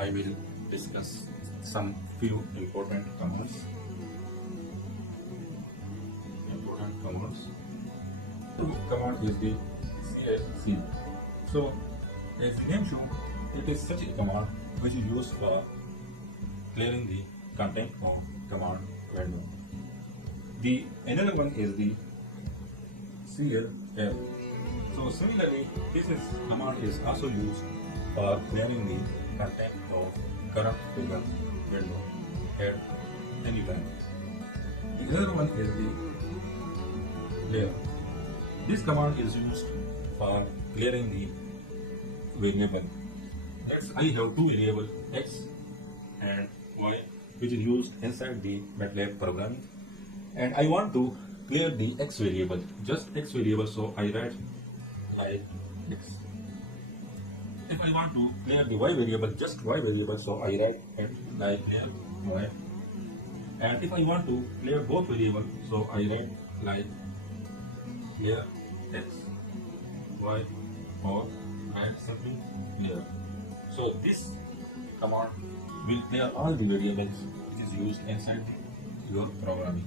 I will discuss some few important commands. The command is the CLC. So, as the name shows, it is such a command which is used for clearing the content of command window. The another one is the CLF. So similarly, this command is also used for clearing the content of current figure window at any time. The other one is the clear. This command is used for clearing the variable. I have two variables x and y which is used inside the Matlab programming, and I want to clear the x variable, just x variable, so I write like x. If I want to clear the y variable, just y variable, so I write like clear y. And if I want to clear both variables, so I write like clear x, y, or add something clear. So this command will clear all the variables which is used inside your programming.